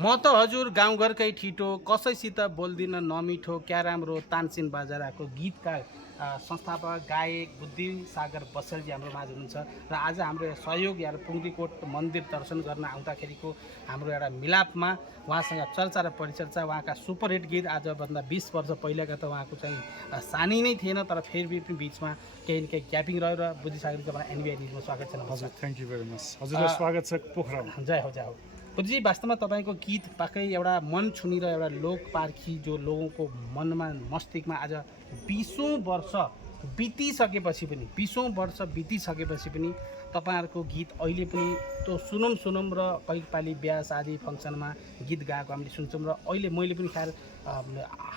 म त हजुर गाउँघरकै ठिटो कसैसित बोल्दिन नमिठो क्या राम्रो तानसिन बाजाराको गीतका संस्थापक गायक बुद्धि सागर बसलजी हाम्रो माझ हुनुहुन्छ र आज हाम्रो सहयोग या पुङ्गीकोट मन्दिर दर्शन गर्न आउँदाखेरिको हाम्रो एउटा मिलापमा उहाँसँग चर्चा र परिचर्चा उहाँका सुपरहिट गीत आजभन्दा 20 वर्ष पहिलाका त उहाँको चाहिँ सानै नै थिएन तर फेरि पनि बिचमा केही न केही ग्यापिङ रह्यो र बुद्धि सागरको मलाई एनबिआईमा स्वागत छ। हजुर थ्याङ्क यू भेरी मच। हजुरलाई स्वागत छ पोखरामा। जय हो जय हो। बुद्धजी वास्तवमा तपाईँको गीत पाकै एउटा मन छुनी र एउटा लोक पार्खी जो लोगों मनमा मस्तिष्कमा आज 20औं वर्ष बितिसकेपछि पनि तपाईँहरूको गीत अहिले पनि त्यो सुनौँ र कहिलेकाहीँ बिहा शादी फङ्सनमा गीत गाएको हामीले सुन्छौँ र अहिले मैले पनि ख्याल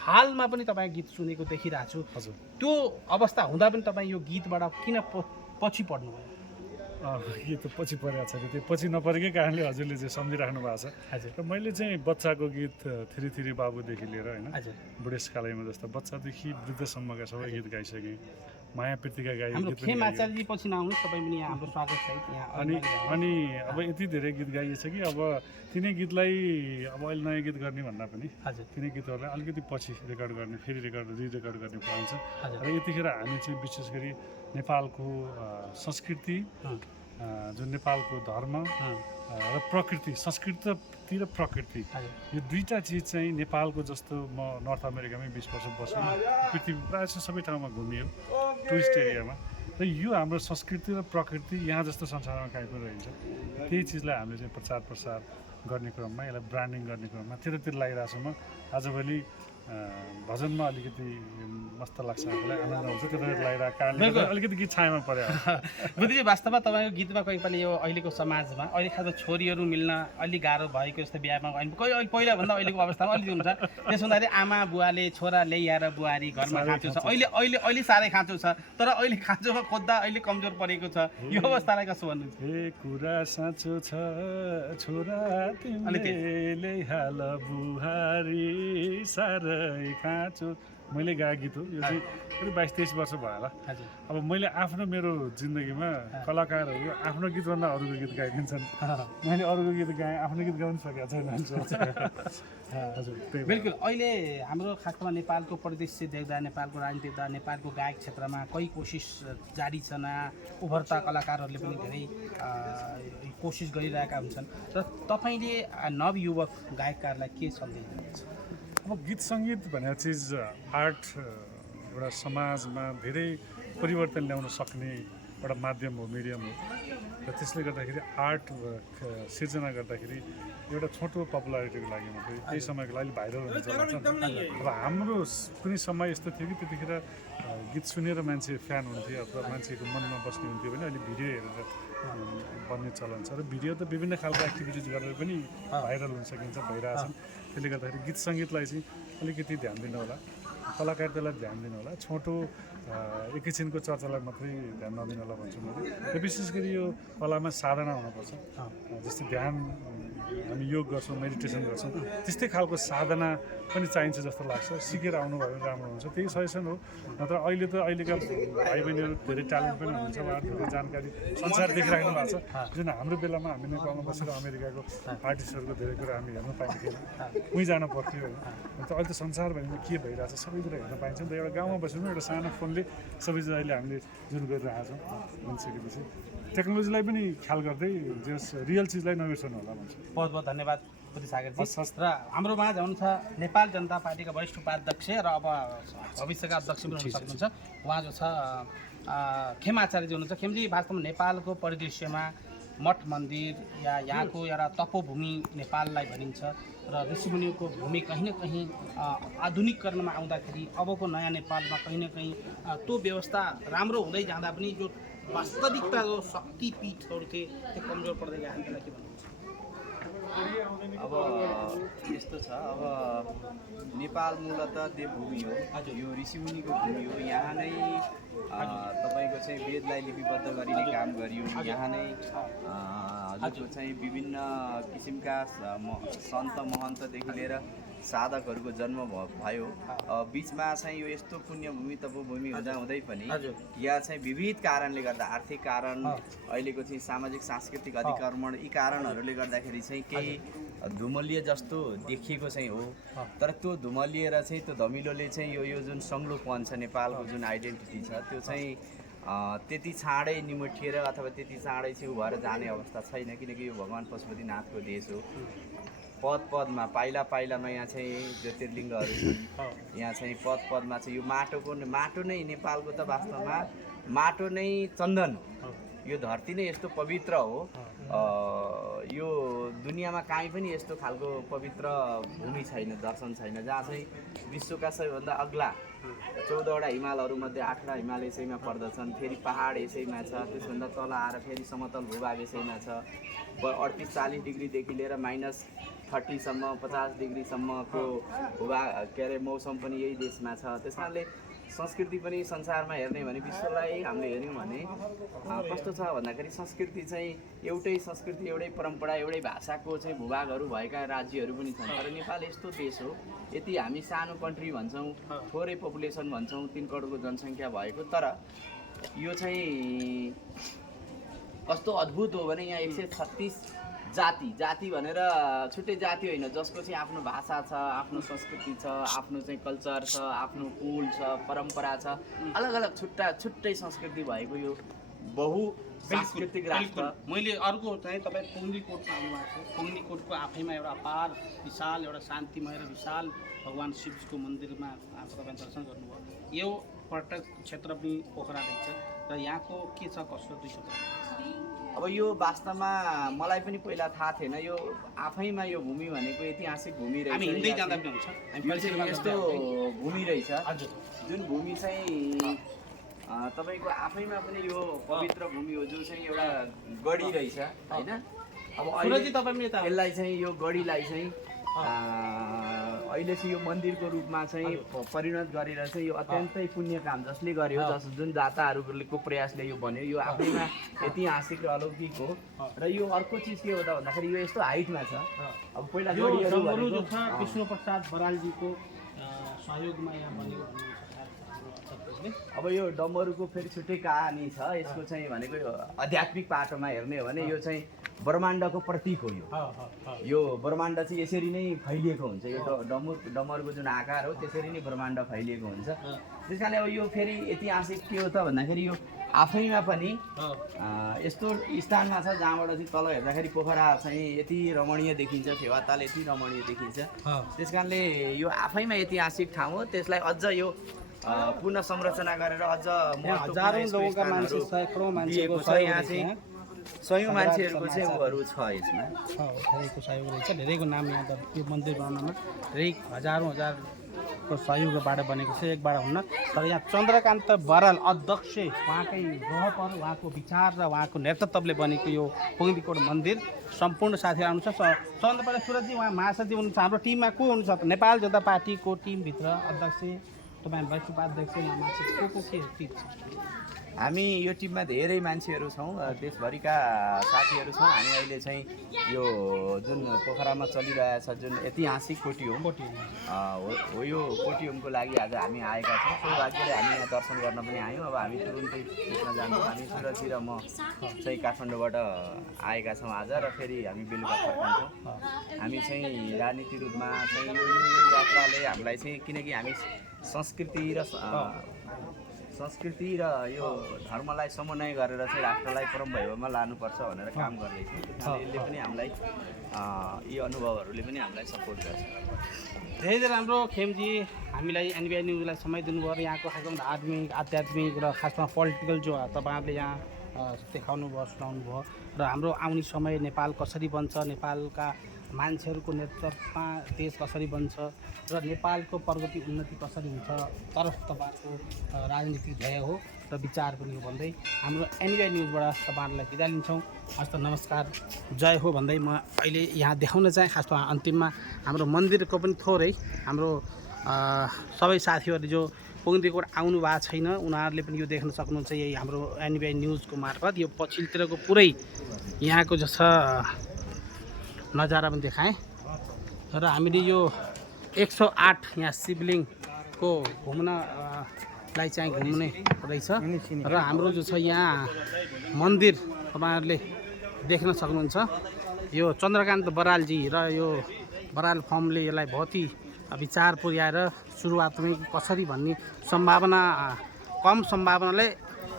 हालमा पनि तपाईँ गीत सुनेको देखिरहेको छु। हजुर त्यो अवस्था हुँदा पनि तपाईँ यो गीतबाट किन पछि पर्नुभयो? यो त पछि परेको छ, त्यो पछि नपरेकै कारणले हजुरले चाहिँ सम्झिराख्नु भएको छ। हजुर र मैले चाहिँ बच्चाको गीत थिरी थिरी बाबुदेखि लिएर होइन हजुर बुढेसकालैमा जस्तो बच्चादेखि वृद्धसम्मका सबै गीत गाइसकेँ। माया प्रीतिका गाई हाम्रो गीत पनि खेम गाएँ। आचार्यजी पछि नआउनुहोस्, तपाईँ पनि यहाँ हाम्रो स्वागत छ यहाँ। अनि अब यति धेरै गीत गाइएछ कि अब तिनै गीतलाई अब अहिले नयाँ गीत गर्ने भन्दा पनि हजुर तिनै गीतहरूलाई अलिकति पछि रेकर्ड गर्ने, फेरि रिरेकर्ड गर्ने पाइन्छ। हजुर र यतिखेर हामी चाहिँ विशेष गरी नेपालको संस्कृति, जुन नेपालको धर्म र प्रकृति, संस्कृति र प्रकृति, यो दुईवटा चिज चाहिँ नेपालको जस्तो म नर्थ अमेरिकामै 20 वर्ष बसेँ, पृथ्वी प्रायः सबै ठाउँमा घुमियो टुरिस्ट एरियामा। र यो हाम्रो संस्कृति र प्रकृति यहाँ जस्तो संसारमा कहीँ पनि रहन्छ। त्यही चिजलाई हामीले चाहिँ प्रचार प्रसार गर्ने क्रममा, यसलाई ब्रान्डिङ गर्ने क्रममा त्यतातिर लागिरहेको छु म। आजभोलि भजनमा अलिकति मस्त लाग्छ, आफूलाई आनन्द आउँछ, त्यतातिर लागिरहेको कारणले अलिकति गीत छायामा पऱ्यो। बुद्धजी वास्तवमा तपाईँको गीतमा कहिलेकाहीँ यो अहिलेको समाजमा अहिले खास छोरीहरू मिल्न अलिक गाह्रो भएको जस्तो बिहामा अहिले पहिलाभन्दा अहिलेको अवस्थामा अलिक हुन्छ। त्यसो हुँदाखेरि आमा बुवाले छोरा ल्याएर बुहारी घरमा खाँचो छ, अहिले साह्रै खाँचो छ, तर अहिले खाँचोमा खोज्दा अहिले कमजोर परेको छ। यो अवस्थालाई कसो भन्नुहुन्छ? ए कुरा साँचो छ छोरा तिमीले ल्याइहाल बुहारी साह्रै खाँचो। मैले गाएको गीत हो यो चाहिँ, 22-23 वर्ष भयो होला। अब मैले आफ्नो मेरो जिन्दगीमा कलाकारहरू आफ्नो गीतभन्दा अरूको गीत गाइदिन्छन्, मैले अरूको गीत गाएँ, आफ्नो गीत गाउनु सकेको छैन। हजुर बिल्कुल। अहिले हाम्रो खासमा नेपालको परिदृश्य देख्दा, नेपालको राजनीति देख्दा, नेपालको गायक क्षेत्रमा कोही कोसिस जारी छ, नयाँ उभर्ता कलाकारहरूले पनि धेरै कोसिस गरिरहेका हुन्छन्। र तपाईँले नवयुवक गायककारलाई के सन्देश दिनुहुन्छ? अब गीत सङ्गीत भनेको चिज आर्ट एउटा समाजमा धेरै परिवर्तन ल्याउन सक्ने एउटा माध्यम हो, मिडियम हो। र त्यसले गर्दाखेरि आर्ट सिर्जना गर्दाखेरि एउटा छोटो पपुलारिटीको लागि मात्रै, त्यही समयको लागि भाइरल हुन चाहन्छ। अब हाम्रो कुनै समय यस्तो थियो कि त्यतिखेर गीत सुनेर मान्छे फ्यान हुन्थ्यो अथवा मान्छेको मनमा बस्ने हुन्थ्यो भने अहिले भिडियो हेरेर बन्ने चलन छ। र भिडियो त विभिन्न खालको एक्टिभिटिज गरेर पनि भाइरल हुन सकिन्छ, भइरहेछन्। त्यसले गर्दाखेरि गीत सङ्गीतलाई चाहिँ अलिकति ध्यान दिनु होला, कलाकारितालाई ध्यान दिनु होला, छोटो एकैछिनको चर्चालाई मात्रै ध्यान नदिनु होला भन्छु मैले। र विशेष गरी यो कलामा साधना हुनुपर्छ। जस्तै ध्यान हामी योग गर्छौँ, मेडिटेसन गर्छौँ, त्यस्तै खालको साधना पनि चाहिन्छ जस्तो लाग्छ। सिकेर आउनुभयो भने राम्रो हुन्छ, त्यही सजेसन हो। नत्र अहिलेका भाइ बहिनीहरू धेरै ट्यालेन्ट पनि हुनुहुन्छ, उहाँहरू धेरै जानकारी संसार देखिराख्नु भएको छ। जुन हाम्रो बेलामा हामी नेपालमा बसेर अमेरिकाको आर्टिस्टहरूको धेरै कुरा हामी हेर्न पाइन्थ्यौँ, उहीँ जानु पर्थ्यो होइन। अहिले त संसारभरिमा के भइरहेछ सबै कुरा हेर्न पाइन्छ नि त। एउटा गाउँमा बसेर एउटा सानो फोनले सबै चिज अहिले हामीले जुन गरिरहेको छौँ भनिसकेपछि टेक्नोलोजीलाई पनि ख्याल गर्दै जस रियल चिजलाई नबिर्सनु होला भन्छु। बहुत बहुत धन्यवाद बुद्धि सागरजी। र हाम्रो माझ हुनुहुन्छ नेपाल जनता पार्टीका वरिष्ठ उपाध्यक्ष र अब भविष्यका अध्यक्ष पनि हुन सक्नुहुन्छ उहाँ जो छ खेम आचार्यजी हुनुहुन्छ। खेमजी वास्तवमा नेपालको परिदृश्यमा मठ मन्दिर या यहाँको एउटा तपोभूमि नेपाललाई भनिन्छ र ऋषिमुनिको भूमि कहीँ न कहीँ आधुनिकीकरणमा आउँदाखेरि अबको नयाँ नेपालमा कहीँ न कहीँ त्यो व्यवस्था राम्रो हुँदै जाँदा पनि जो वास्तविकता जो शक्तिपीठहरू थिए त्यो कमजोर पर्दै गयो। हामीलाई के भन्नुहुन्छ? अब यस्तो छ, अब नेपाल मूलतः देवभूमि हो, यो ऋषिमुनिको भूमि हो। यहाँ नै तपाईँको चाहिँ वेदलाई लिपिबद्ध गरिने काम गरियो, यहाँ नै जो चाहिँ विभिन्न किसिमका सन्त महन्तदेखि लिएर साधकहरूको जन्म भयो। बिचमा चाहिँ यो यस्तो पुण्यभूमि तपोभूमि हुँदाहुँदै पनि यहाँ चाहिँ विविध कारणले गर्दा आर्थिक कारण, अहिलेको चाहिँ सामाजिक सांस्कृतिक अधिक्रमण, यी कारणहरूले गर्दाखेरि चाहिँ केही धुमलिए जस्तो देखिएको चाहिँ हो। तर त्यो धुमलिएर चाहिँ त्यो धमिलोले चाहिँ यो जुन संग्लोपन छ नेपालको जुन आइडेन्टिटी छ त्यो चाहिँ त्यति चाँडै निमोठिएर अथवा त्यति चाँडै चाहिँ उ भएर जाने अवस्था छैन, किनकि यो भगवान् पशुपतिनाथको देश हो। पद पदमा पाइला पाइलामा यहाँ चाहिँ ज्योतिर्लिङ्गहरू छन्। यहाँ चाहिँ पद पदमा चाहिँ यो माटो नै नेपालको त वास्तवमा माटो नै चन्दन हो। यो धरती नै यस्तो पवित्र हो। यो दुनियाँमा काहीँ पनि यस्तो खालको पवित्र भूमि छैन, दर्शन छैन, जहाँ चाहिँ विश्वका सबैभन्दा अग्ला 14वटा हिमालहरूमध्ये 8वटा हिमाल यसैमा पर्दछन्। फेरि पहाड यसैमा छ, त्यसभन्दा तल आएर फेरि समतल भूभाग यसैमा छ। 38-40 डिग्रीदेखि लिएर -30 सम्म 50 डिग्रीसम्मको भूभाग के अरे मौसम पनि यही देशमा छ। त्यस कारणले संस्कृति पनि संसारमा हेर्ने भने विश्वलाई हामीले हेऱ्यौँ भने कस्तो छ भन्दाखेरि संस्कृति चाहिँ एउटै संस्कृति, एउटै परम्परा, एउटै भाषाको चाहिँ भूभागहरू भएका राज्यहरू पनि छन्। तर नेपाल यस्तो देश हो, यति हामी सानो कन्ट्री भन्छौँ, थोरै पपुलेसन भन्छौँ, 3 करोडको जनसङ्ख्या भएको, तर यो चाहिँ कस्तो अद्भुत हो भने यहाँ 136 जाति भनेर छुट्टै जाति होइन, जसको चाहिँ आफ्नो भाषा छ, आफ्नो संस्कृति छ, आफ्नो चाहिँ कल्चर छ, आफ्नो कुल छ, परम्परा छ, अलग अलग छुट्टै संस्कृति भएको यो बहु सांस्कृतिक राष्ट्र। मैले अर्को चाहिँ तपाईँ पुङ्गीकोटमा आउनुभएको छ। पुङ्गीकोटको आफैमा एउटा अपार विशाल एउटा शान्तिमय र विशाल भगवान् शिवजीको मन्दिरमा आज तपाईँ दर्शन गर्नुभयो। यो पर्यटक क्षेत्र पनि पोखरा रहेछ र यहाँको के छ कसो दुई शब्द? अब यो वास्तवमा मलाई पनि पहिला थाहा थिएन, यो आफैमा यो भूमि भनेको ऐतिहासिक भूमि रहेछ। हामी हिँड्दै जाँदा पनि हुन्छ, यो चाहिँ यस्तो भूमि रहेछ जुन भूमि चाहिँ तपाईँको आफैमा पनि यो पवित्र भूमि हो, जो चाहिँ एउटा गढी रहेछ होइन। अब यसलाई चाहिँ यो गढीलाई चाहिँ अहिले चाहिँ यो मन्दिरको रूपमा चाहिँ परिणत गरेर चाहिँ यो अत्यन्तै पुण्य काम जसले गर्यो, जुन दाताहरूको प्रयासले यो बन्यो, यो आफैमा ऐतिहासिक र अलौकिक हो। र यो अर्को चिज के हो त भन्दाखेरि यो यस्तो हाइटमा छ। अब पहिला विष्णु प्रसाद बरालजीको सहयोगमा यहाँ बनेको। अब यो डम्बरुको फेरि छुट्टै कहानी छ। यसको चाहिँ भनेको यो आध्यात्मिक पाटोमा हेर्ने हो भने यो चाहिँ ब्रह्माण्डको प्रतीक हो। यो ब्रह्माण्ड चाहिँ यसरी नै फैलिएको हुन्छ। यो डम्बरुको जुन आकार हो त्यसरी नै ब्रह्माण्ड फैलिएको हुन्छ। त्यस कारणले अब यो फेरि ऐतिहासिक के हो त भन्दाखेरि यो आफैमा पनि यस्तो स्थानमा छ जहाँबाट चाहिँ तल हेर्दाखेरि पोखरा चाहिँ यति रमणीय देखिन्छ, फेवाताल यति रमणीय देखिन्छ। त्यस कारणले यो आफैमा ऐतिहासिक ठाउँ हो। त्यसलाई अझ यो पुनः संरचना गरेर अझ हजारौँ लोकका मान्छे, सैकडौँ मान्छेको यहाँ चाहिँ 100 मान्छेहरूको चाहिँ उहरू छ यसमा। धेरैको सहयोग रहेछ, धेरैको नाम यहाँ यो मन्दिर बनाउनमा धेरै हजारौँको सहयोगबाट बनेको छ, एकबाट हुन्न। तर यहाँ चन्द्रकान्त बराल अध्यक्ष, उहाँकै रहपर, उहाँको विचार र उहाँको नेतृत्वले बनेको यो पुङ्गीकोट मन्दिर सम्पूर्ण साथीहरू आउनुहुन्छ। चन्द्रपाल सुरजी उहाँ महासचिव हुनुहुन्छ। हाम्रो टिममा को हुनुहुन्छ? नेपाल जनता पार्टीको टिमभित्र अध्यक्ष, तपाईँ वरिष्ठ उपाध्यक्ष, को के छ? हामी यो टिममा धेरै मान्छेहरू छौँ, देशभरिका साथीहरू छौँ। हामी अहिले चाहिँ यो जुन पोखरामा चलिरहेछ जुन ऐतिहासिक कोटीहोम हो, यो कोटीहोमको लागि आज हामी आएका छौँ। सौभाग्यले हामी यहाँ दर्शन गर्न पनि आयौँ। अब हामी तुरुन्तै त्यसमा जान्छौँ। हामी सुरजी र म चाहिँ काठमाडौँबाट आएका छौँ आज, र फेरि हामी बेलुका फर्कन्छौँ। हामी चाहिँ राजनीति रूपमा चाहिँ यो यात्राले हामीलाई चाहिँ, किनकि हामी संस्कृति र यो धर्मलाई समन्वय गरेर चाहिँ राष्ट्रलाई परम वैभवमा लानुपर्छ भनेर काम गर्दैछौँ। यसले पनि हामीलाई यी अनुभवहरूले पनि हामीलाई सपोर्ट गर्छ। धेरै राम्रो खेमजी, हामीलाई एनबिआई न्युजलाई समय दिनुभयो र यहाँको खासमा धार्मिक, आध्यात्मिक र खासमा पोलिटिकल जो तपाईँहरूले यहाँ देखाउनु भयो, सुनाउनु भयो, र हाम्रो आउने समय नेपाल कसरी बन्छ, नेपालका मान्छेहरूको नेतृत्वमा देश कसरी बन्छ र नेपालको प्रगति उन्नति कसरी हुन्छ तरफ तपाईँको राजनीतिक ध्येय हो र विचार पनि हो भन्दै हाम्रो एनबिआई न्युजबाट तपाईँहरूलाई बिदा लिन्छौँ। हस्त नमस्कार, जय हो भन्दै म अहिले यहाँ देखाउन चाहेँ। खासमा अन्तिममा हाम्रो मन्दिरको पनि थोरै हाम्रो सबै साथीहरूले जो पुगिदिएको आउनु भएको छैन। उनीहरूले पनि यो देख्न सक्नुहुन्छ यही हाम्रो एनबिआई न्युजको मार्फत। यो पछिल्लोतिरको पुरै यहाँको जो छ नजारा पनि देखाएँ र हामीले यो 108 यहाँ शिवलिङ्गको घुम्नलाई चाहिँ घुम्ने रहेछ र हाम्रो जो छ यहाँ मन्दिर तपाईँहरूले देख्न सक्नुहुन्छ। यो चन्द्रकान्त बरालजी र यो बराल फर्मले यसलाई बहुत ही विचार पुर्याएर सुरुवातमै कसरी भन्ने सम्भावना कम सम्भावनाले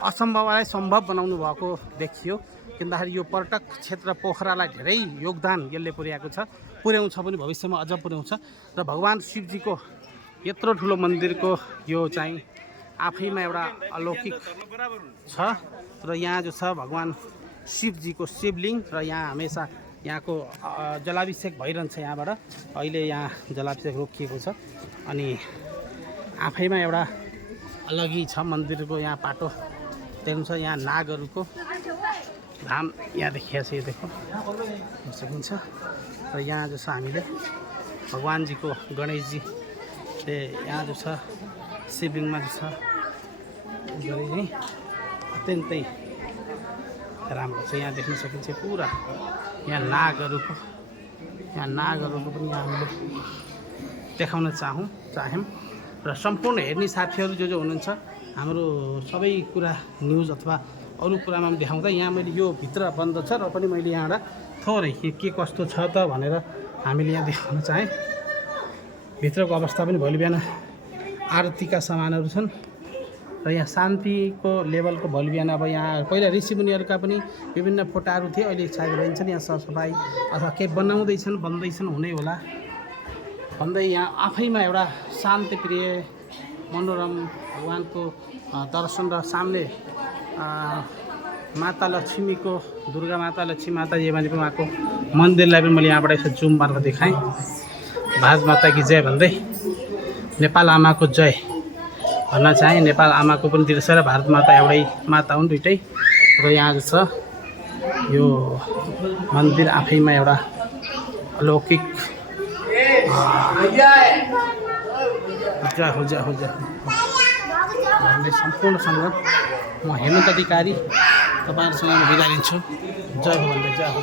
असम्भवलाई सम्भव बनाउनु भएको देखियो। किनभने यो पर्यटक क्षेत्र पोखरालाई धेरै योगदान यसले पुर्याउँछ पनि भविष्यमा अझ पुर्याउँछ र भगवान् शिवजीको यत्रो ठुलो मन्दिरको यो चाहिँ आफैमा एउटा अलौकिक छ र यहाँ जो छ भगवान् शिवजीको शिवलिङ्ग र यहाँ हमेसा यहाँको जलाभिषेक भइरहन्छ। यहाँबाट अहिले यहाँ जलाभिषेक रोकिएको छ अनि आफैमा एउटा अलगै छ मन्दिरको यहाँ पाटो देख्नु छ। यहाँ नागहरूको धाम यहाँ देखिएको छ, यो देखो सकिन्छ र यहाँ जो छ हामीले भगवान्जीको गणेशजीले यहाँ जो छ शिवलिङ्गमा जो छ गरे नै अत्यन्तै राम्रो छ। यहाँ देख्न सकिन्छ पुरा यहाँ नागहरूको पनि यहाँ हामीले देखाउन चाह्यौँ र सम्पूर्ण हेर्ने साथीहरू जो हुनुहुन्छ हाम्रो सबै कुरा न्युज अथवा अरू कुरामा पनि देखाउँदा यहाँ मैले यो भित्र बन्द छ र पनि मैले यहाँबाट थोरै के कस्तो छ त भनेर हामीले यहाँ देखाउन चाहेँ। भित्रको अवस्था पनि भोलि बिहान आरतीका सामानहरू छन् र यहाँ शान्तिको लेभलको भोलि बिहान अब यहाँ पहिला ऋषिमुनिहरूका पनि विभिन्न फोटाहरू थिए, अहिले सायद रहन्छन् यहाँ सरसफाइ अथवा केही बन्दैछन् हुनै होला भन्दै यहाँ आफैमा एउटा शान्तिप्रिय मनोरम भगवानको दर्शन र सामने माता लक्ष्मीको दुर्गा माता लक्ष्मी माताजी भने पनि उहाँको मन्दिरलाई पनि मैले यहाँबाट यसो जुम मार्फत देखाएँ। भाज माता की जय भन्दै नेपाल आमाको जय भन्न चाहेँ। नेपाल आमाको पनि तिर्छ र भारत माता एउटै माता हुन् दुइटै र यहाँ जो छ यो मन्दिर आफैमा एउटा अलौकिक भन्ने सम्पूर्णसँग म हेमन्त अधिकारी तपाईँहरूसँग म बिदा लिन्छु। जय हो भन्दै जय हो।